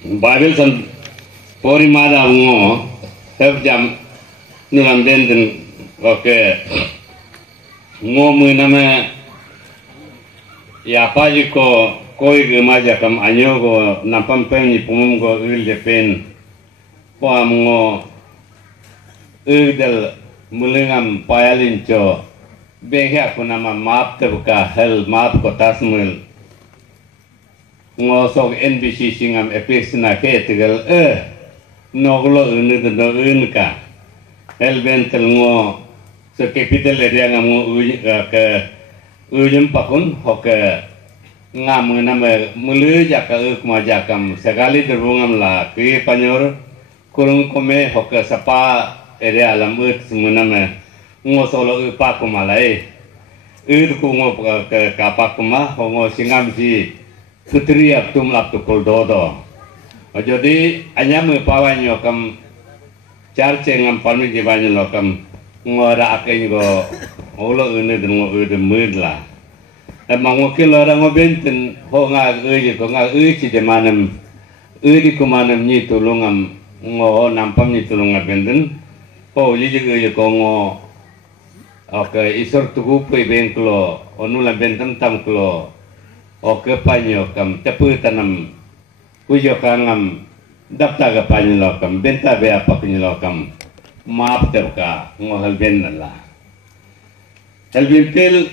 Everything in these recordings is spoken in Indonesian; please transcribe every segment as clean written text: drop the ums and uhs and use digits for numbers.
Bible san pori mada ngo heb jam nulam den oke ngo mu nama ya paji ko koi ge maja kam anyo go nampam pen ni pumum go il de pen po am ngo del mulingam payalin cho behya ko nama map te ka hel map ko tasmul ngo sok NBCC ngam episna ke tegal noglo unu do unka elbentel ngo so capital area ngam ngo ke ujum pakun hoke ngam nama mulu jaka ukma jakam sekali terbungam la ke panyor kurung kome hoke sapa area alam ut semunama ngo solo upakumalai ku ngo ke kapakuma ngo singam si putri aktum laptu koldodo. Jadi hanya mepawan yokam charce ngam palmi jibanyo lokam ngora akai go olo une dengo ude mudla. Emang wakil orang ngobenten ho nga ko nga ci de manam ko manam ni tulungam ngo nampam ni tulunga benten ho yiji ko ngo oke isor tugu pe benklo onula benten tamklo oke panyo kam tepu tanam ujo kangam dapta ga panyo lokam benta be apa kunyo lokam maaf terka ngohal benalla helbintel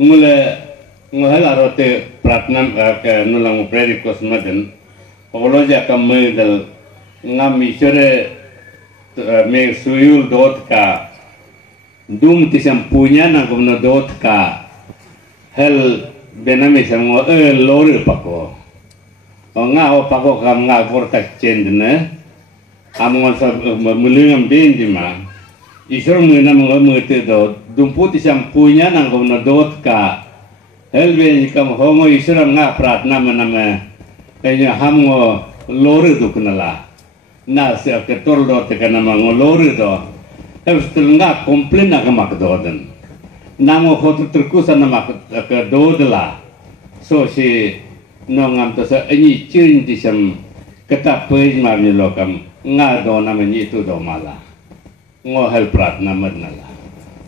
ngule ngohal arote pratnam ke nulang predi kosmaden oloja kam medal ngam isore me suyul dot ka dum tisam punya na gomno dot ka hel benami samo lori pako nga o pako kam nga vortak cendne amon sa mulingam bendima isor muna mga mute do dumputi siyang punya nang gomno dot ka helben kam hongo isor nga pratna manama kanya hamgo lori duknala na siya ketor do te kana mango lori do hebstul nga komplain na kamak doden namo hotu terkusa nama ke dodla so si nongam to sa ani chin disam kata pej marni lokam nga do nama ni tu do mala ngo hel prat nama nala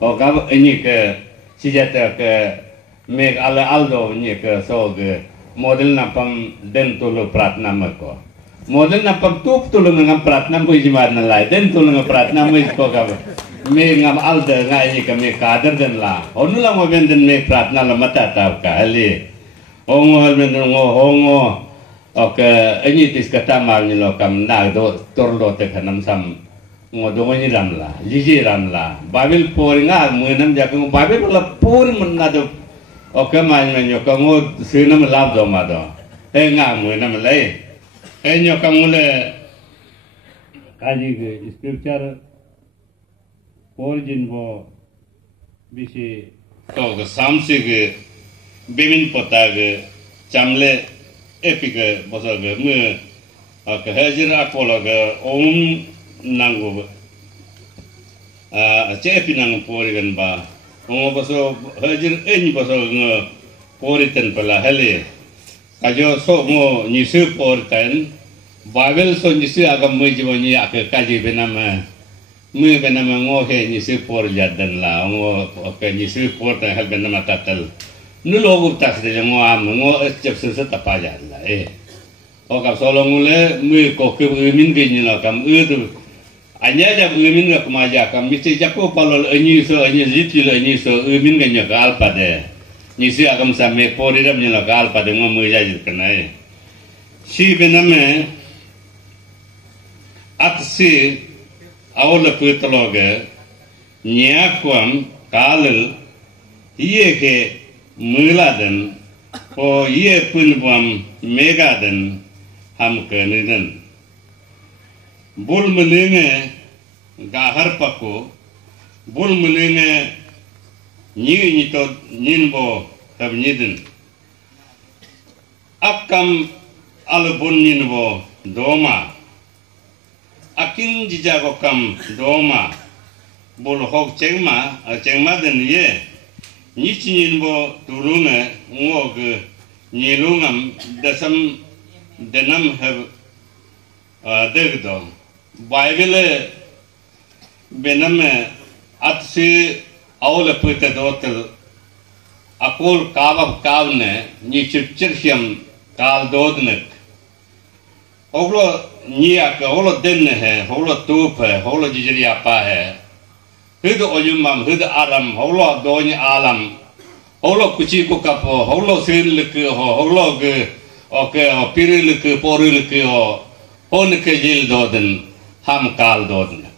o ka ani ke sijata ke meg ala aldo ni ke so ge model napam den tu lo prat nama ko model napam tup tu lo ngam prat nama pej marnala den tu lo ngam prat nama ko ka me ngam alda ngai kami kader dan la onula mo benden me pratna la mata ta ka ali ongo benden ngo hongo oke ini tis kata mal ni lo kam na do torlo te kanam sam ngo do ni ram la jiji ram la babil por nga munam ja ko babil la por mun na do oke man men yo ko ngo sinam lab do ma do e nga munam lai e nyo kam mule kaji ge scripture origin bo bisi to ga samse ge bimin pota ge chamle epic boso ge mu ka hajir apolo ge om nango chepi nang porigan ba om boso hajir en boso ngo poriten pala hale kajo so ngo nisu porten babel so nisu agam mu jiboni ak kaji benama mu benama ngo he nisu por jadan la ngo ke nisu por ta hal benama tatal nulo gurtas de ngo am ngo chep su tapa jalla o ka solo ngule mu ko ke min ge ni la kam tu anya ja min ga kuma ja kam mesti jako palol anyi so anyi ziti la anyi so min ge nya gal pade nisu agam same por ram ni la gal pade ngo mu ja jit kana si bename atsi awal putloge nyakwam kalil iye ke muladen o iye punbam megaden ham keniden bul melinge gahar pako bul melinge ni to ninbo tabniden akam albun ninbo doma akin jijago kam doma bol hok chengma den ye nichinin bo tulunga ngog nilungam dasam denam have degdo Bible benam atse awla pute dotel akol kavne ni chirchiam kal dodnek oglo niak oglo denne hai oglo tup hai oglo jijriya pa hai hid oyumam hid aram oglo doni alam oglo kuchi ko kapo oglo sirlik ho oglo ge oke piril ke poril ke ho on ke jil doden ham kal dodnek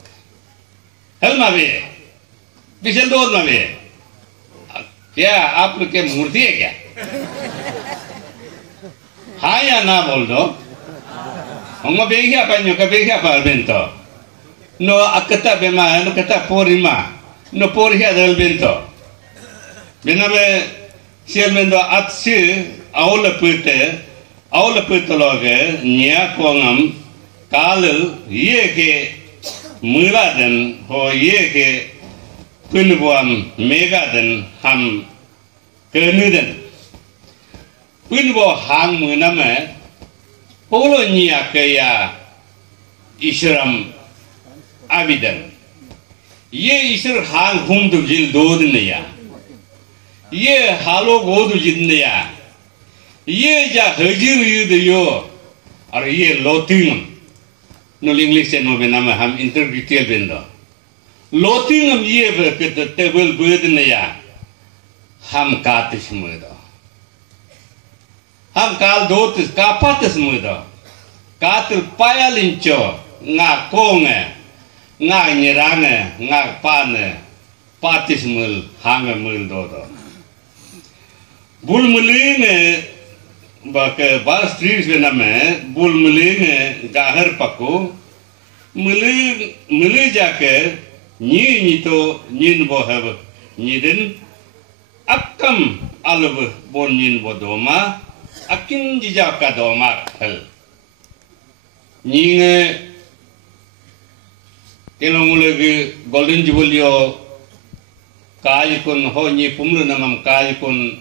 helma be बिचल दो ना बे क्या आप लोग के मूर्ति है क्या हाँ या ना बोल दो हम बेगिया पान्यो का बेगिया पार बेंतो नो अकता बेमा नो कता पोरिमा नो पोरिया दल बेंतो बेना बे सियल बेंतो अच्छे आवल पुते लोगे निया कोंगम कालल ये के मुलादन हो ये के Punbuam megaden ham kenuden punbo hang muname polo nia kaya isram abidan ye isr hang humdu jil dodne ya ye halo godu jidne ya ye ja hajir yudiyo ar ye loting no english no benama ham interpretel bendo Lotingam ye berket tebel bedne ya ham katis muda ham kal dotis kapatis muda katil payalincho nga konge nga nyirange nga pane patis mul hanga mul dodo bul mulinge bak bar streets bename bul mulinge gahar pakku muli jake ni to nin bo have niden akam alv bon nin bo doma akin jija ka doma hal ninge kelongule golden jubileo kaj kun ho ni pumlu namam kaj kun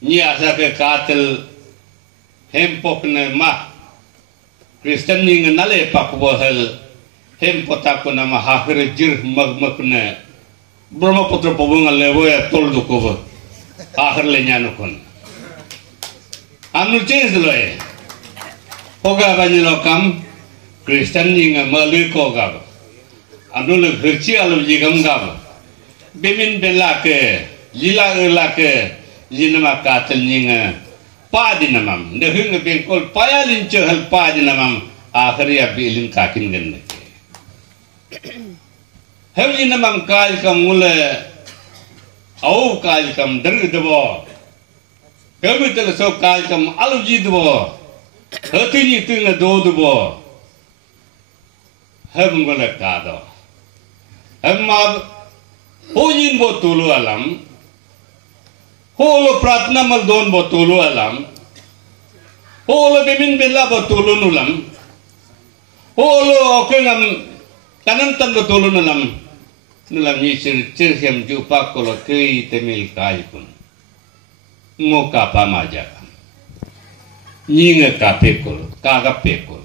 ni asa ke katel hempok ne ma Kristen ninge nale pakbo hal hem pota ko nama hakre jir magmakne brahmaputra pabunga lewo ya tol duko akhir le nyano kon anu change loe hoga bani lokam Kristen ninga malu ko ga anu le ghirchi alu jigam ga bemin bela ke lila ke jinama katel ninga padinamam de hing be kol payalin chehal padinamam akhir ya bilin kakin genne Hewji namam kal kam mule au kal kam derg debo hewji tel so kal kam aluji debo hatini tinga do debo hem gole kado hemma hojin bo tulu alam holo pratna mal don bo tulu alam holo bemin bella bo tulu nulam holo okengam Tanam tanda tolu nalam ni cirhem jupa kolo kei temil kai pun ngoka pamaja nyinga kape kolo kaga pekol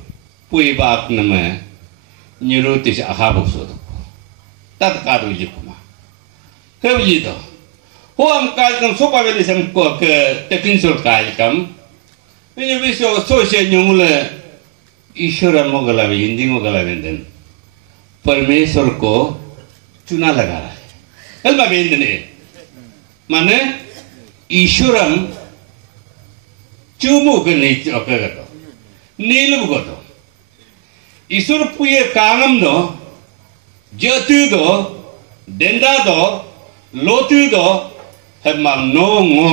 pui bak nama nyirutis ahabu sodo tat kadu jikuma kewji to ho am kai kam sopa veli sam ko ke tekin sol kai kam ini viso so se nyungule ईश्वर मोगला हिंदी मोगला वेंदन परमेश्वर को चुना लगा रहा है कल बेंदने माने ईश्वरम चुमु के नहीं ओके तो नीलु को तो ईश्वर पुये कांगम दो जतु दो डेंडा दो लोतु दो है माम नो ngो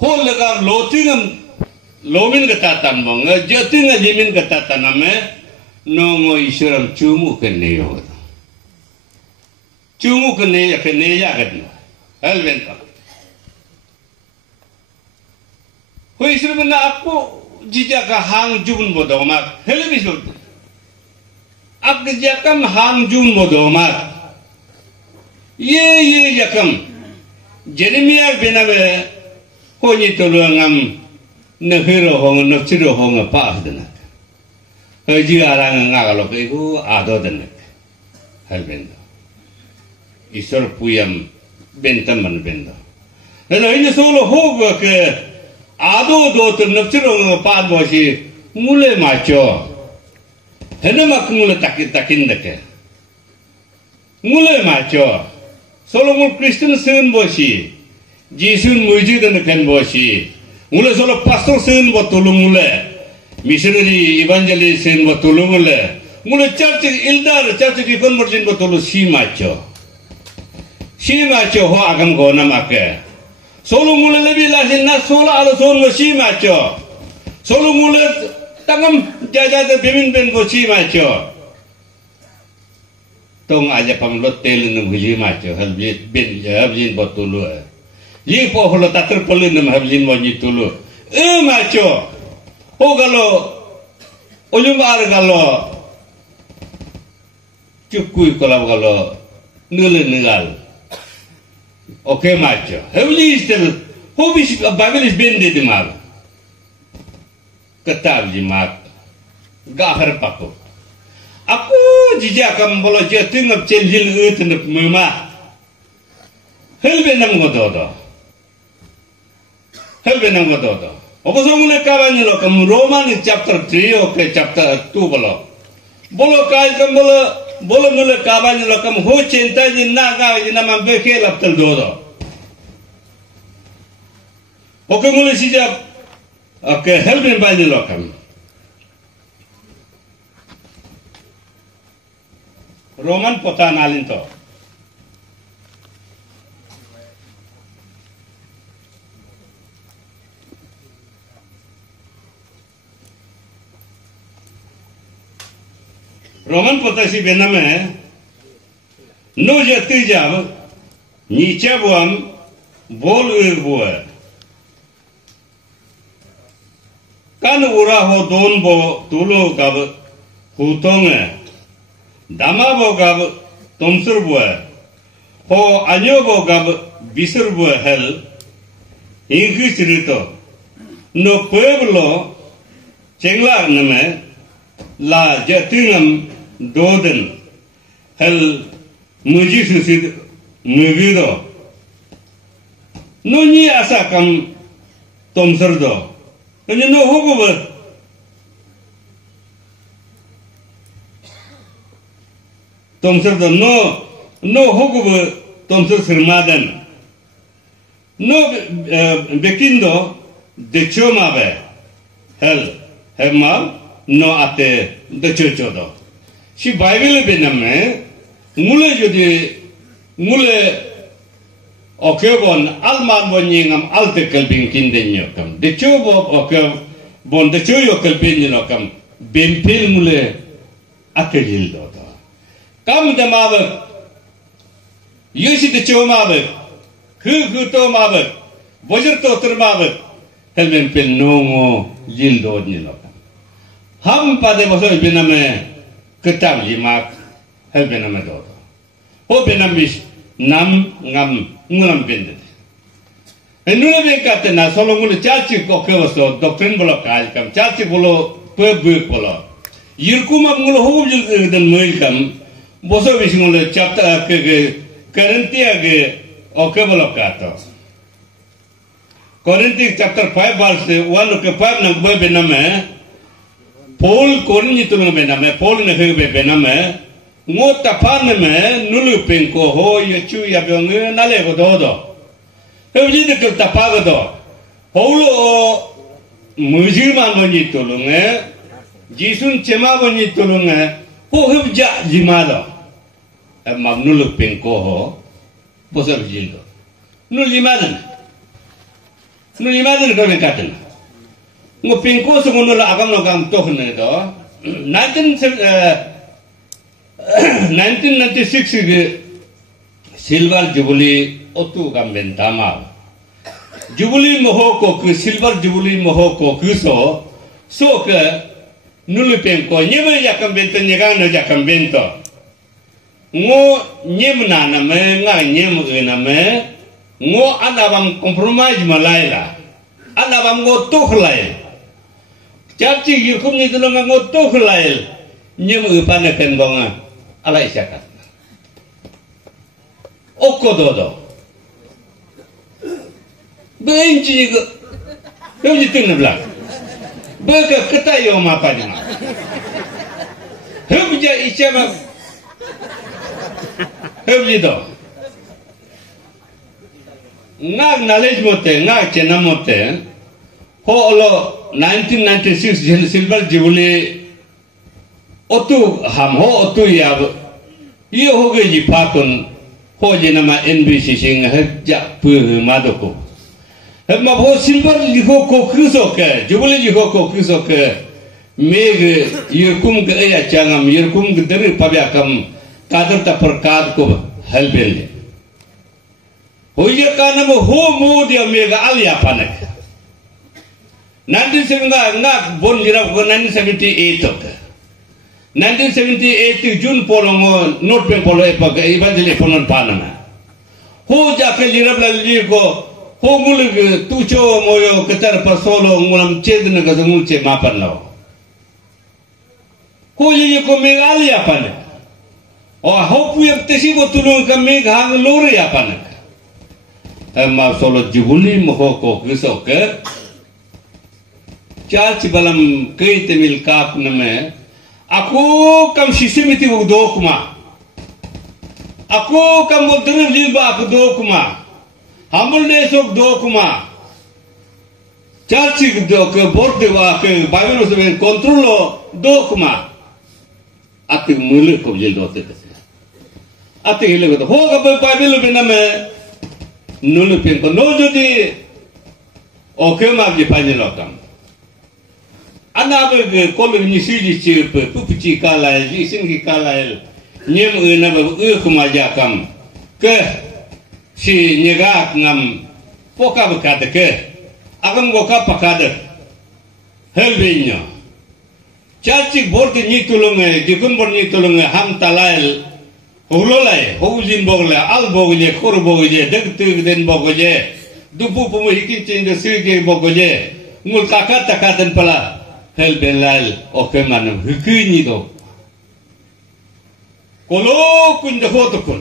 हो लगा लोतिंगम लोमिन कता तनबंग जतिंग जिमिन कता तनमे नो ngो ईश्वरम चुमु के नहीं हो चुमु के नहीं या करना हल बेंता हो ईश्वर में आपको जीजा का हांग जुबन बोधो मार हेले भी सोचते आपके जकम हांग जुबन बोधो मार ये जकम जेरेमिया बिना वे हो नहीं तो लोगम Nehiro hong nokchiro hong pa denak. Haji arang ngagalo ke ku ado denak. Halbendo. Isor puyam bentam man bendo. Hello ini solo hogo ke ado do ter nokchiro hong pa bosi mule macho. Hena mak mule takin deke. Mule macho. Solo mul Kristen sen bosi. Jisun mujid denak bosi. Mule solo pastor sen botulung mule. Missionary evangelist sen botulung mule. Mule church elder church di conversion botulu si macho. Si macho ho agam go namake. Solo mule lebi lasin na solo alo solo si macho. Solo mule tangam jaja de bimin ben go si macho. Tong aja pamlot telen nung si macho hal bin habjin botulu. Ye po holo tater polu nung habjin mo ni tulu. Macho. O galo ojumar galo cukui kolab galo nugal oke macho hevli istel hobis babelis bende dimar ketab jimat gahar pako aku jija kam bolo jeting ab chelhil utnep mema helbenam gododo Opposite kabanilo kam Roman chapter 3 okay chapter 2 bolo kai kam bolo mule kabanilo kam ho chinta jin na ga jin nam be khel aptal do okay mule sija okay help me by the lokam Roman potan alinto Roman potasi bename no jati jab niche buam bol bua kan ura ho don bo tulo gab hutong dama bo gab tomsur bua ho anyo bo gab bisur bua hel ingi chirito no pueblo chengla name la jatingam doden hel muji susid mugido no ni asa kam tomsardo ni no hogo tomsardo no hogo tomsar sirmadan no bekindo de choma be hel hema no ate de chochodo si bible bename mule okebon alman bonyingam alte kalbin kindenyo kam de chobo okebon de choyo kalbin no kam bempil mule akelil do kam de mabe yusi de chomabe khu to mabe bojur to termabe kalbin pil no yil do ni no हम पादे बसो बिना में किताब लिमाक है बिना में दो हो बिना मिस नाम ngam ngulam bende enule ben kate na solo ngule chachi ko ke boslo doctrine bolo kaj kam chachi bolo pe bolo yirkuma ngulo ho jil den moil kam boso bis ngule chapter ke Korintia ke oke bolo kato Korintia chapter 5 verse 1 ke 5 nang be bena me Paul Korinti tulung bename Paul ne hebe bename ngota pan me nulu penko ho yechu ya byong nale go do hebi de kel tapago do Paulo mujirman boni tulung jisun chema boni tulung ho hebja jimado mam nulu penko ho bosa jindo nulu limadan ko bekatan ngo penko so ngono la agam logam to ne do 1996 ge silver jubilee otu gam ben tama jubilee moho ko ku silver jubilee moho ko ku so ke nulu penko nyeme yakam ben to nyega no yakam ben to ngo nyemna na me nga nyem na me ngo anabam compromise malaila Anabam ngotok lain. Caci hukum ni tolong ngotok lain. Nyem upanakan bonga alai syakat. Oko dodo. Benci ke. Benci tengah belak. Beka ketayo apa jema. Hebja ichama. Hebji do. Ngak knowledge mote, ngak chena mote. Ho olo 1996 silver jubilee. Otu ham ho otu yab. Iyo hoge ji pakun. Ho jenama NBCC ngahja puh madoko. Hema ho silver jiko ko krisok, jubilee jiko ko krisok. Meg yirkum ke aya changam yirkum ke dari pabyakam kadar ta perkad ko helbel. Ho ye kanam ho mo dia mega alia panak. 1970 ngak bon jira ko 1978 June polongo not pen polo epa evangelie ponon panana. Ho ja ke jira bla ko ho mul tucho moyo ketar pasolo ngulam chedna ga ngul che mapan law. Ko ye ko mega alia panak. O ho pu yep tesi bo tulung ka mega hang lore ya panak. Ma solo jubilee mo ko krisok ke Church balam kei temil kap name aku kam sistemiti bu dokuma aku kam modern liba aku dokuma hamul ne sok dokuma Church do ke board dewa ke bible se control dokuma ati mule ko jil dote ati hele ko ho ka bible be name nulu pen ko no jodi o ke ma ji panilokam Anak kolor Nyishi cip, pupuci kalai, isin kalai, nyem ena kumajakam ke si nyegak ngam poka berkata ke, agam goka pakada, helbenya. Caci borti ni tulunge, jikun bor ni tulunge ham talail, hulolai, hujin bogle, al bogle, kor bogle, degtu den bogle, dupu pumuhikin cinda sirge bogle, ngul kakat takatan pala. Hel belal oke manam hukuni do kolo kun de hoto kun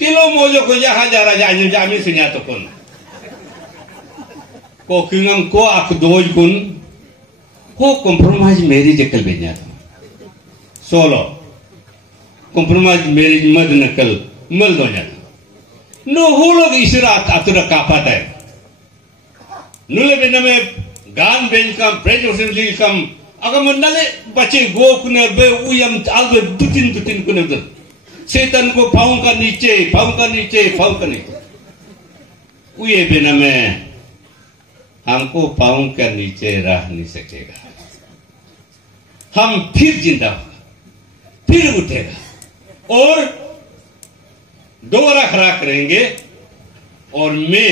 kilo mojo ko ya hajara janyu jami sunya to kun ko kingam ko ak doj kun ko compromise marriage ekal benya solo compromise marriage mad nakal mal do nya no holo israt atura kapata nule bename gan ben kam presently kam agam nale bache go kune be uyam albe dutin kune dur setan ko paung ka niche uye bename हमको पाँव के नीचे रह नहीं सकेगा हम फिर जिंदा होगा फिर उठेगा और दोबारा खड़ा करेंगे और मैं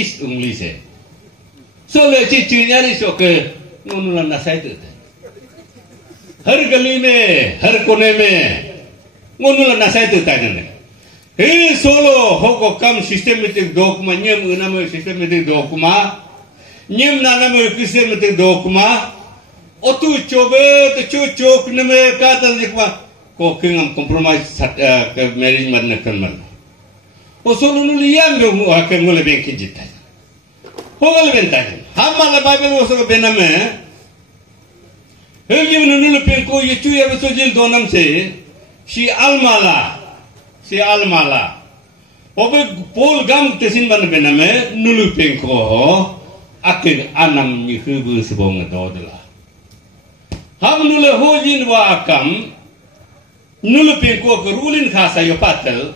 इस उंगली से सोले चिड़ियारी सो के उन्होंने नसाई देते हर गली में हर कोने में उन्होंने नसाई देता है हे सोलो होको कम सिस्टमेटिक डॉक्यूमेंट नियम उन्हें में सिस्टमेटिक डॉक्यूमेंट नियम नाना में सिस्टमेटिक डॉक्यूमेंट ओतु चोबे तो चोक ने में का तन दिखवा को किंगम कॉम्प्रोमाइज के मैरिज मरने कर मर ओ सोलो नु लिया में के मोले बैंक की जीता है होगल बेंता है हम माला बाइबल वो सो बेना में हे जीवन नु पेन को ये चुया बसो जिल दोनम से सी almala obe pol gam tesin ban bena me nulu penko akin anam ni hubu sibong dodla ham nulu hojin wa akam nulu penko ko rulin khasa yo patel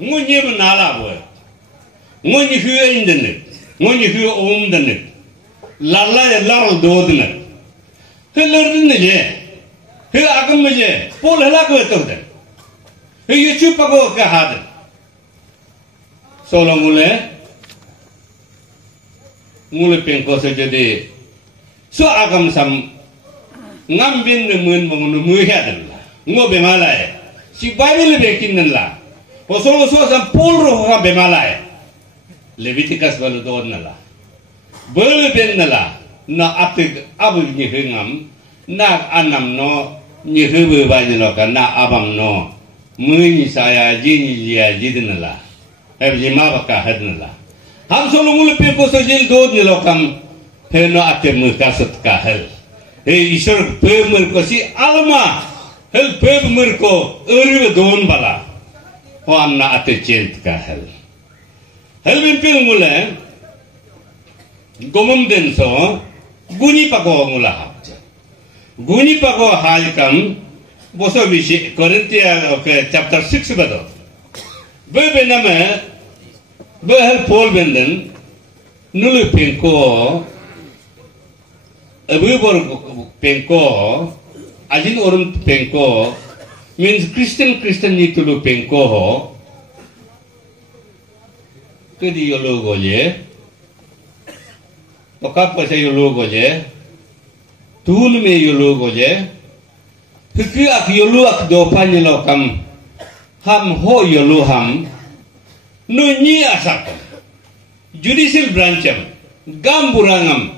ngunye nala boy ngunye hu indene ngunye hu omdene lalla lal dodna helorne je he agam je pol hala ko to de ये चुप पको क्या हाथ सोलो मुले पेंको से जदे सो आगम सम ngam bin mun mun mu ya dan ngo be malai si bible be kin la o so sam pol ro ha be malai Leviticus balu don nala bel ben nala na atik abu ni hengam na anam no ni hebe ba ni lo kan na abam no mui saya ji dia ji nala heb ji ma ba ka had nala ham solo mul pe ko so jil do ni lo kam he no ate mu ka sat ka hel he isor pe mer ko si alma hel pe mer ko eri don bala ho am na ate chent ka hel Helmin pil mula gomum den so guni pako mula hapja guni pako hal kam boso bishi Korintia chapter 6 bado be bename be hel pol benden nulu penko abu bor penko ajin orum penko means Christian ni tulu penko ho kedi yolo goje okap pa yolo goje tul me yolo goje hiki ak yolo ak do panilo kam ham ho yolo ham no ni asak judicial branch gamburangam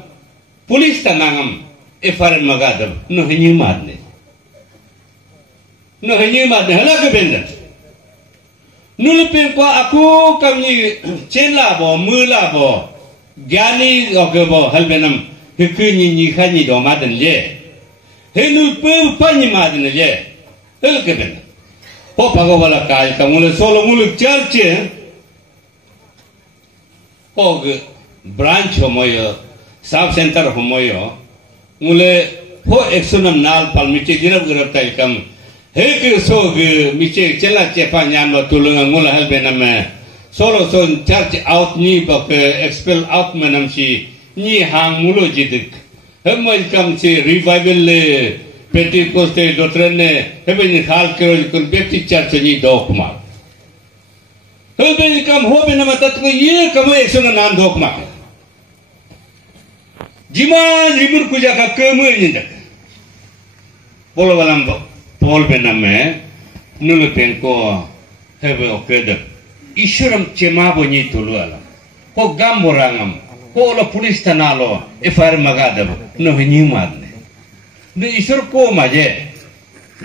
police tanangam efaren magadam no henyi madne hala ke benda nulupen ko aku kami cela bo mula bo gyani oke bo halbenam hikuni ni khani do madan le henu pe pani madan le elke ben ho pago wala kai kamule solo mulu church ho branch homoyo sub center homoyo mule ho exonam nal palmiche dirab grabtai kam Heke so miche cela cepa nyano tulunga mula halbenam solo so church out ni bak expel out manam si ni hang mulo jidik hemoy kam si revival Pentecost doctrine hebben hal kero kun Baptist church ni dokma hebben kam ho benam tat ko ye kam eksona nan dokma jima libur kuja ka kemu ni dak bolo balam Paul bename nulu penko hebe okeda ishuram chema boni tulu ala ko gamborangam ko la police tanalo efar magadab no hini madne de ishur ko maje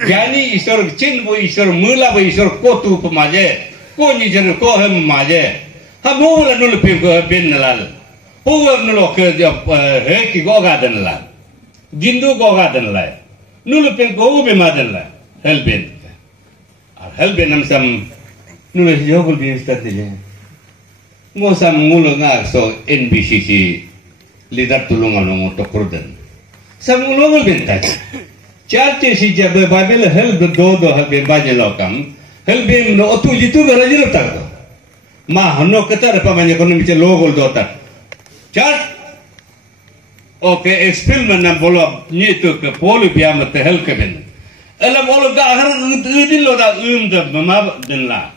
yani ishur chin bo ishur mula bo ishur ko tu pa maje ko ni jar ko hem maje ha mo la nulu penko ben nalal ho nulu ke he ki go gadan la gindu go gadan la nulu penko be madan la helben nam sam nulu jogul bi strategi mo sam mulo nga so NBCC lidat tulungan mo to kurdan sam mulo ben ta charte si jabe babel hel do helben baje lokam helben no otu jitu berajil ta ma hanno kata pa manya kono miche logol do ta chart oke experiment na bolo ni to ke polu biam te hel keben ela bolo ga har udin lo da da mama den la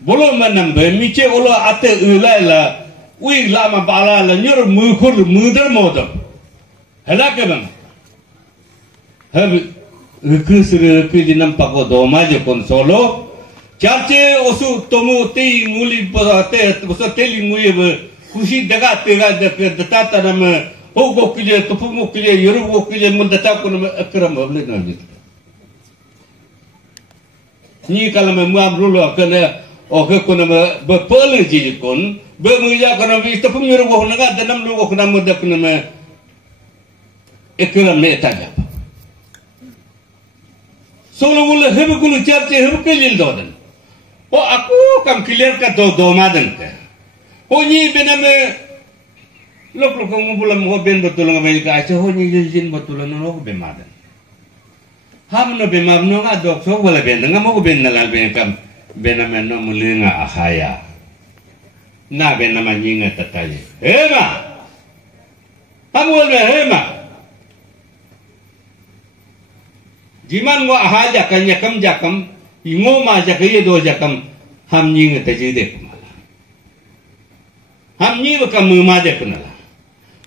bolo manam be miche olo ate ula la ui la ma bala la nyor mu khur mu dar modo hela keben heb kusre ku dinam pako do ma je kon solo chache osu tomu te muli bate osu teli muye kushi daga tega data tanam ho go kile topu mo kile yoru go kile mun data ko no akram bable no jit ni kala me muam rulo kana o ke ko no be pole ji kon be mu ya ko no vi topu yoru go na ga danam lu go na mo dak no me ekram me taja solo mul hebe kulu charche hebe kelil dodan o aku kam clear ka do madan ka o ni bename lok ko ngubulam ho ben betul ngabai ka acha ho ni jin betul no be madan ham no be mam no ga dok so wala ben nga mo ben nalal ben kam bename no mulinga ahaya na benama nyinga tataye hema ham wala hema jiman ngo ahaja kan jakam ingo ma jakaye do jakam ham nyinga tajide kumala ham nyi ka muma de kunala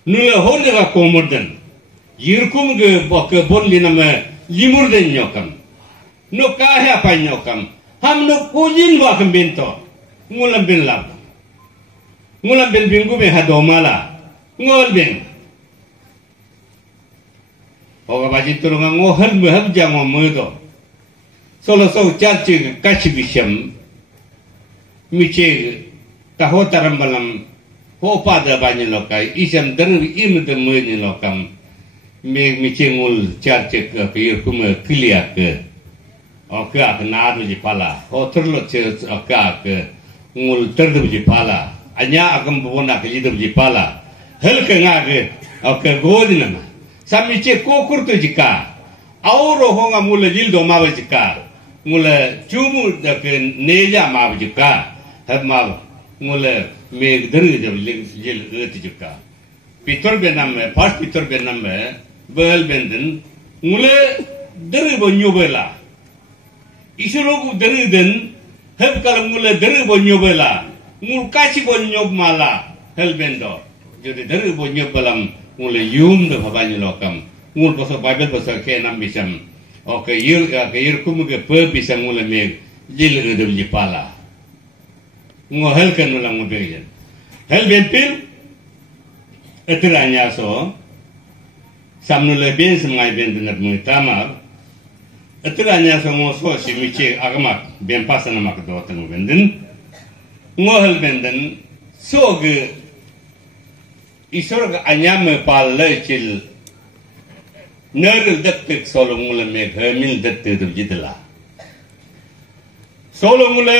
nule horde ka komorden yirkum ge bok bon liname limurden nyokam no kahya pa nyokam ham no kujin wa kam bento ngulam bin lab ngulam ben bingu be hadomala ngol ben oga baji turunga ngohal muhab jango mudo solo so charchi kachi bisham miche taho tarambalam ho pada banyi lokai isam daru im de muni lokam me miche ngul charchi ke pir kuma kliya ke oka nadu ji pala ho turlo che oka ke ngul terdu ji pala anya agam bona ke jidu ji pala hel ke ngage oka godinama samiche kokur tu jika auro honga mula jildo mawa jika mula cumu ke neja mawa jika hab mawa mula meg daru jil jika pitor benam first pitor benam bel benden mula daru bo nyobela isuro daru den hab kala mula daru bo nyobela mul kachi bo nyobmala hel bendo jadi daru bo nyobelam mula yum de babanya lokam ngul boso bible boso ke nam bisam oke yir kum ke pe bisam mula me jil redem jipala ngo hel kan mula ngobegen hel benpil etranya so samnule ben semngai ben benar mutama etranya so ngo so simiche agama ben pasana mak do tanu benden ngo hel benden so ge isor anyam pal lechil neril daktik solo mula me hamil daktik jidla solo mula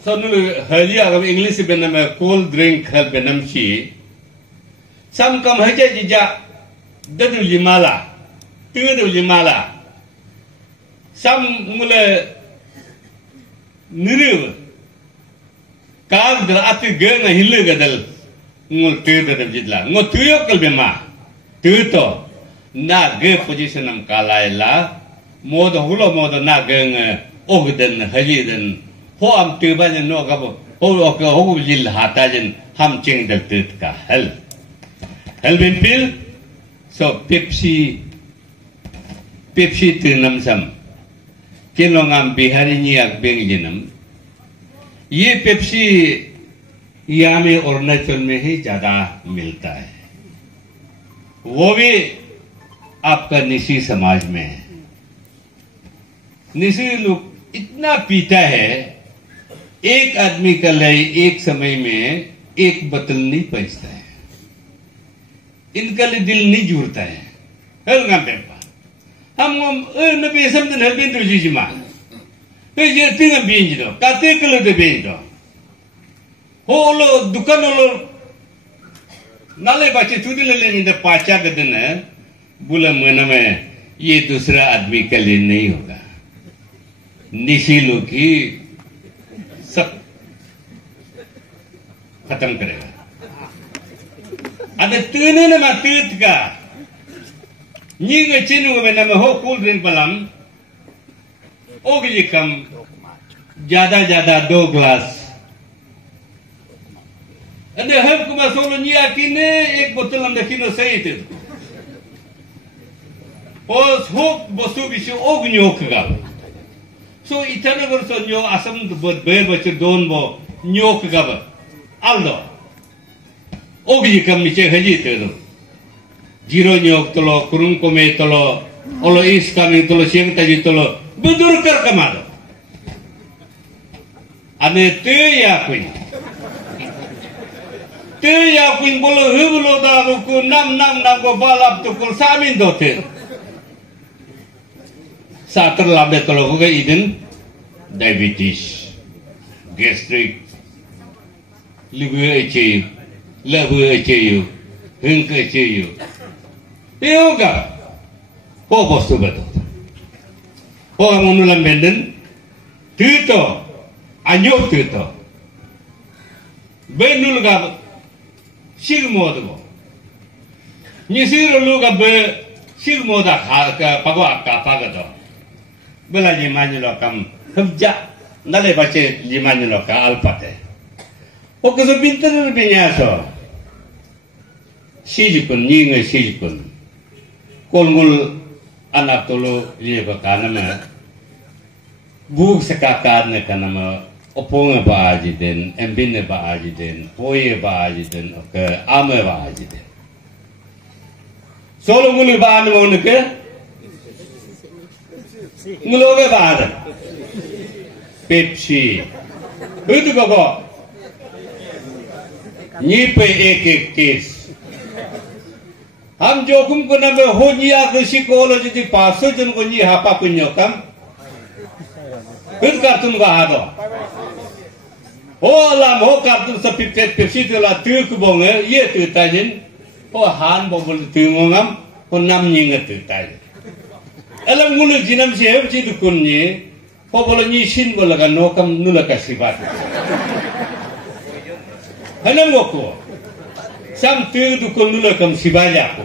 sonul hali agam english benam cold drink hal benam chi sam kam haja jija dadu limala tudu limala sam mula niru kar dal ati gena hilu gadal ngul tuyo da jidla ngul tuyo kalbema tuyo to na ge position am kalaila modo hulo modo na ge ogden haliden ho am tuyo banya no gabo ho jil hatajen ham ching dal tut ka hel ben pil so Pepsi tu nam sam kilongam bihari nyak beng jinam ye Pepsi यहाँ में अरुणाचल में ही ज्यादा मिलता है वो भी आपका निशी समाज में है निशी लोग इतना पीता है एक आदमी का लय एक समय में एक बोतल नहीं पहुंचता है इनका लिए दिल नहीं जुड़ता है हल्का पेपा हम नबी समझन हल्के तो जी मां तो ये तीन बेंच दो काते कलो तो बेंच दो होलो दुकान होलो नाले बच्चे चुदी ले लेने दे पाचा के दिन है बुला मना में ये दूसरा आदमी के लिए नहीं होगा निशी लोग ही सब खत्म करेगा अबे तूने ना मातूत का नीगे चिन्ह में ना हो कूल ड्रिंक पलम ओके कम ज्यादा 2 गिलास अरे हम कुमार सोलो निया किने एक बोतल हम देखिनो सही थे ओस हो बसु बिशु ओगन्योक का सो इतने वर्ष न्यो असम बेर बच्चे दोन बो न्योक का आल्दो ओगी कम नीचे हजी थे तो जीरो न्योक तलो कुरुम कोमे तलो ओलो इस कमी तलो सिंग तजी तलो बुदुर कर कमादो अने ते या कोई te ya kuin bolo hulo da ko nam ko balap to ko samin dote sa terlambe tolo ko idin diabetes gastric liver HAU hung HAU yoga po bostu beto po amunulan benden tuto anyo tuto benul ga Sigmodo. Nisiro luga be sigmoda ka pagwa ka pagado. Bela jimanyo kam hubja nale bache jimanyo ka alpate. O kaso bintan binyaso. Sijikun ninga sijikun. Kolmul anak tolo liye ka kanama. Bug sa kakad na kanama opong ba ajiden, embin ba ajiden, poye ba ajiden, ke ame ba ajiden. Solo ngulu ba ane mo ke? Ngulu ba ada? Pepsi. Itu kok. Nyipe एक केस हम जोखिम को नबे हो निया कृषि कोलोजी दी 500 जन को नी हापा कुन्यो कम फिर कार्टून का हादो हो अलाम हो कार्टून सब पेप्सी तेला तूक बोंगे ये तूताजिन हो हान बोल तूंगम हो नाम निंग तूताजिन अलाम मुलु जिनम से है जी दुकुन्नी हो बोलो नी शिन बोला का नोकम नुला का सिबात Hanam ko sam tu dukun nula kam sibaja ko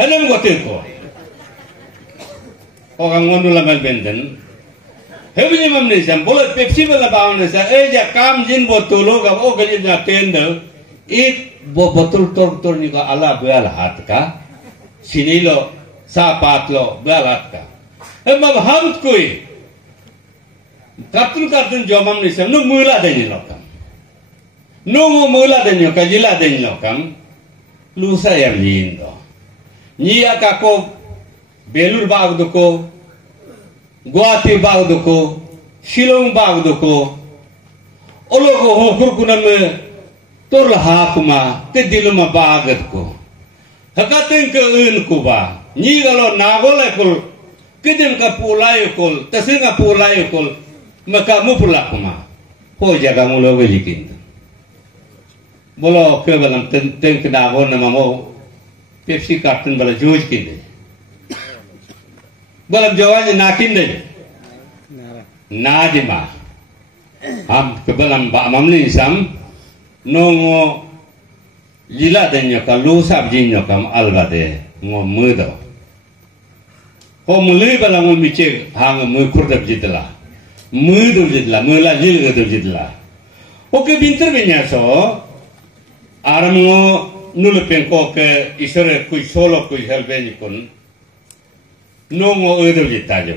hanam ko tu ko orang nula mal benden hebni mamne sam bola pepsi bala baawne sa ja kam jin botolo ga o gali na tender it botol tor ni ka ala bal hat ka sinilo sapatlo bal hat ka emab ham koi kartun jomam ni sam nu mula deni lokam Nungu mula denyo kajila denyo kam lusa yang lindo. Nia kako belur bag doko, Guwahati bag doko, Shillong bag doko. Ologo hokur kuname torla hakuma te diluma bagat ko. Hakaten ke un kuba. Ni galo nagola kul kedem ka pulay kul tasinga pulay kul maka mupula kuma. Ho jaga mulo welikin. Bolo ke balam ten kena ho nama mo Pepsi kartun bala joj kinde balam jawanya nakin de nadima ham ke balam ba mamli sam nongo lila denyo ka lusa jinyo kam albade ngo mudo ho mulai balam mo miche hang mu kurdab jitla mudo jitla mula lil gadab jitla oke binter benyaso Aramo nulu pengko ke isore kui solo kui helbeni kun nongo edo jitajo.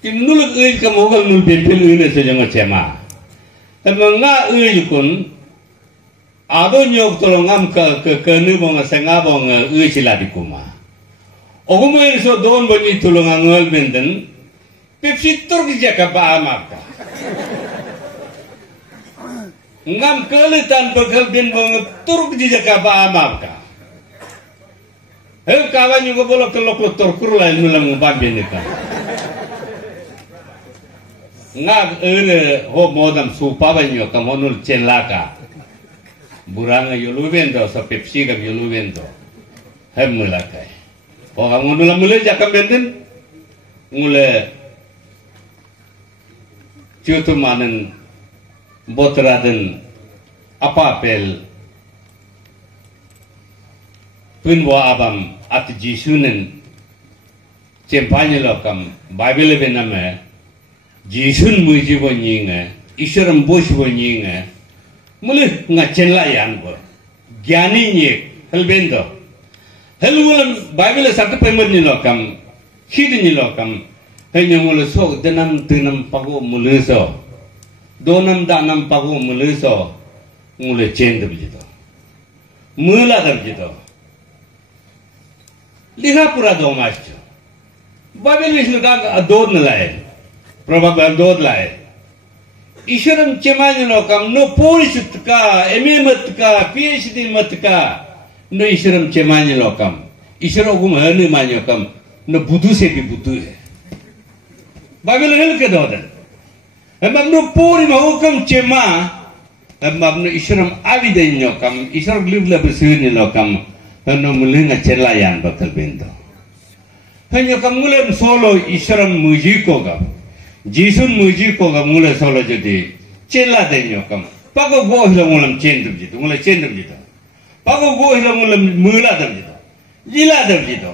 Kim nulu eil kamogal nulu pempel une sejongo cema. Tapi nga eil kun ado nyok tolong ngam ke nu bonga senga bonga eil siladi kuma. Ogumo so don boni tolong angol benden Pepsi turki jaka ba amaka. Ngam kelitan bekal bin turuk di jaka ba amaka. Hel kawan juga bolok kelok turkur lain mulang ngubah binika. Ngak ho modam supa banyo kamonul celaka. Buranga yulubendo sa Pepsi ka yulubendo. Hem mulakai. Ho kamonul mulai jaka benden mule cutumanen botraden apa apel punwa abam at jisunen cempanya lokam Bible bename jisun muji bonyinga isharam bosh bonyinga mule ngachen layan bo gyani nye helbendo helmulam Bible satu pemen ni lokam hid ni lokam hanya mule sok denam tinam pago mule so donam danam pagu muluso ngule cend bjito mula dabjito liha pura do macho babel mislu dag adod nalae probably adod lae isharam chemani no kam no polisit ka ememat ka phd mat ka no isharam chemani no kam isharo gum hanu manyo kam no budu se bi budu hai babel hel ke dodan Emam no puri mahukam cema, emam no isram avide nyokam, isram livla bersuni nyokam, no mulenga celayan bakal bento. Hanya kam mulen solo isram mujiko kam, jisun mujiko kam mulen solo jadi cela de nyokam. Pago go hilang mulam cendum jitu, mulen cendum jitu. Pago go hilang mulam mula dam jitu, jila dam jitu.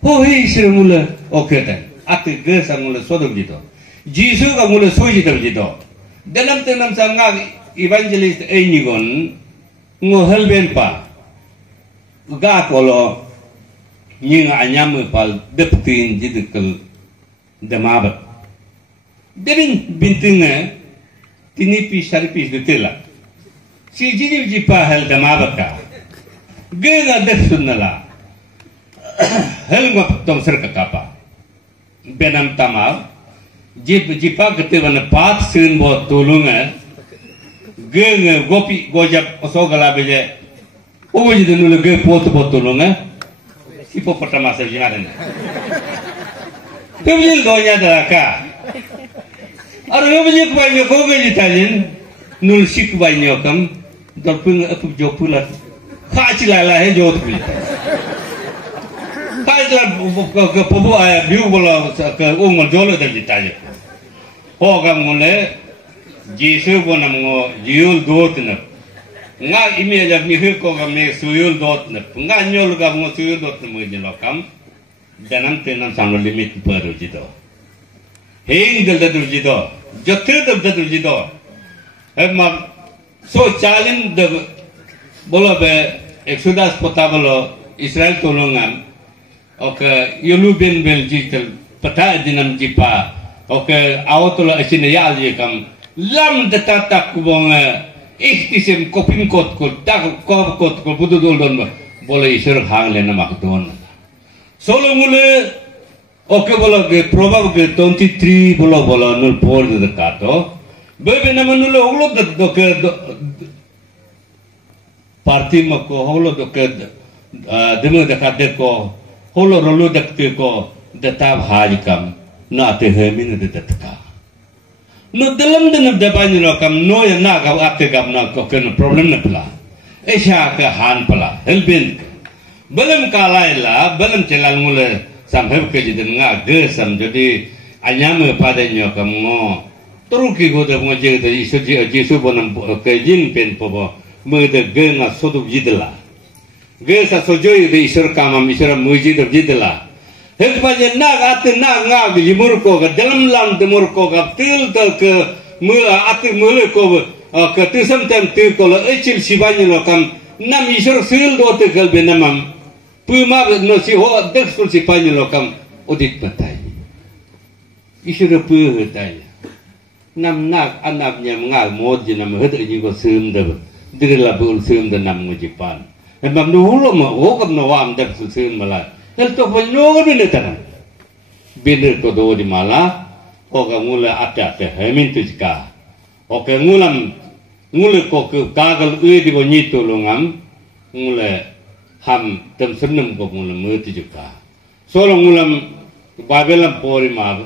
Ho hi isram mulen oketan, ati gesa mulen sodom jitu. Jisu ka mula suji terjito. Dalam tenam sangga evangelist enigon ngohel benpa. Ga kolo nyinga anyam pal deptin jidikal demabat. Debin bintinga tinipis saripis ditila si jidi jipa hal damabaka gega deksunala hal ngap tom serkakapa benam tamav jipa ketewan pat sin bo tulunga gega gopi gojap osogala beje oji dulu ge pot botulunga ipo pertama sejarah Kemudian doanya daraka. Orang banyak banyak kau berjitalin nul sik banyak kam dorpung aku jopulat. Kacilala he jotpul. Kacilala ke pobo ayah biu bola ke umur jolo terjitalin. Hogam mule jisu bonam ngo jiul dotna. Nga imi aja mihu ko gam ne suyul dotna. Nga nyol gam ngo suyul dotna mujilokam. Jangan tenang sama limit baru jido. Hing dal jido. Jotir dal jido. Emang so calin de bola be Exodus potable Israel tolongan. Oke yulu ben bel jitel peta dinam jipa. Oke awatola asine yal jekam. Lam de tatak kubonga. Ikhtisim kopin kot kot tak kot budu doldon bola Israel hang lena makdon. Solo mule oke bola ke probab ke 23 bola nul por de kato bebe nama nul holo de ke parti mako holo de ke demo de kade ko holo rolo de ko de tab haj kam na te hemin de tatka no dalam de de banyu kam no ya na ka ate kam na ko ke problem na pala esha ka han pala helbin belum kalailah, belum celal mula sampai kejadian ngah gesam jadi anyam padanya kamu teruki goda mengajar dari isu bonam kejin pen pobo mede genga soduk jidela gesa sojoi dari isur kamam isur mujid jidela hekpaje nak ate nak ngah bijimur ko dalam lang demur ko til ke mula ate mula ko ke tisam tem til ko ecil sibanya lokam nam isur sil do te gal benamam Puma no si ho deksul si panyo lokam odit patay. Isura puh tay. Nam nak anaknya mengal mod je nam hede ni go sum de. Dirla bul sum de nam ngujipan. Emam no hulo ma ho kam no wam deksul sum mala. Hel to panyo bine tan. Bine ko do di mala o ga mula ata te hemin tujka. O ke ngulam ngule ko ke kagal e di bonito longam ngule ham tem senam ko ngulam merti juga. Solo ngulam babelam pori ma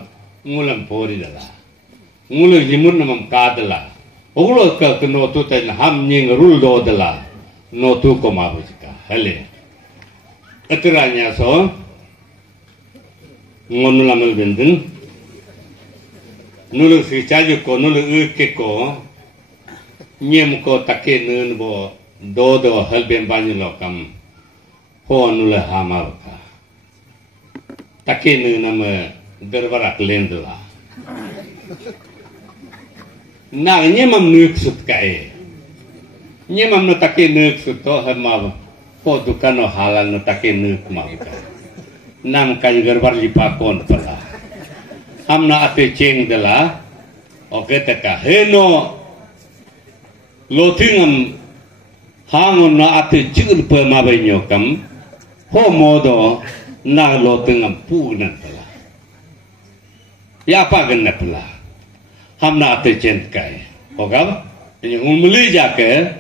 ngulam pori dala. Ngulam jimun namam kadala. Ogulo ka no tu tan ham nying rul do dala. No tu ko ma juga. Hele. Etiranya so ngonulam bendin. Nulu si caju ko nulu uke ko nyem ko take nun bo do halben banyu lokam. Ho nula hamavka. Take nu nama dervarak lendla. Na nyemam nuk sut kae. Nyemam no take nuk sut to hamav. Ho dukano halal no take nuk mavka. Nam kai gervar lipakon pala. Hamna ate cheng dela. Oke taka heno lotingam hangon na ate chul pe mabenyo kam. Ho modo na lo tengam punan pala. Ya apa gan pala. Hamna ate cent kai. Okam? Ini ngumuli jake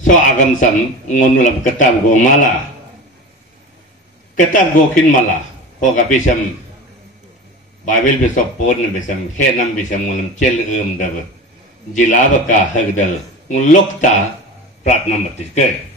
so agam sam ngonulam ketab go mala. Ketab go kin mala. Ho kapisam Bible besok pon besam henam besam ngulam cel dabat. Jilaba ka hagdal ngulokta pratna matis ke.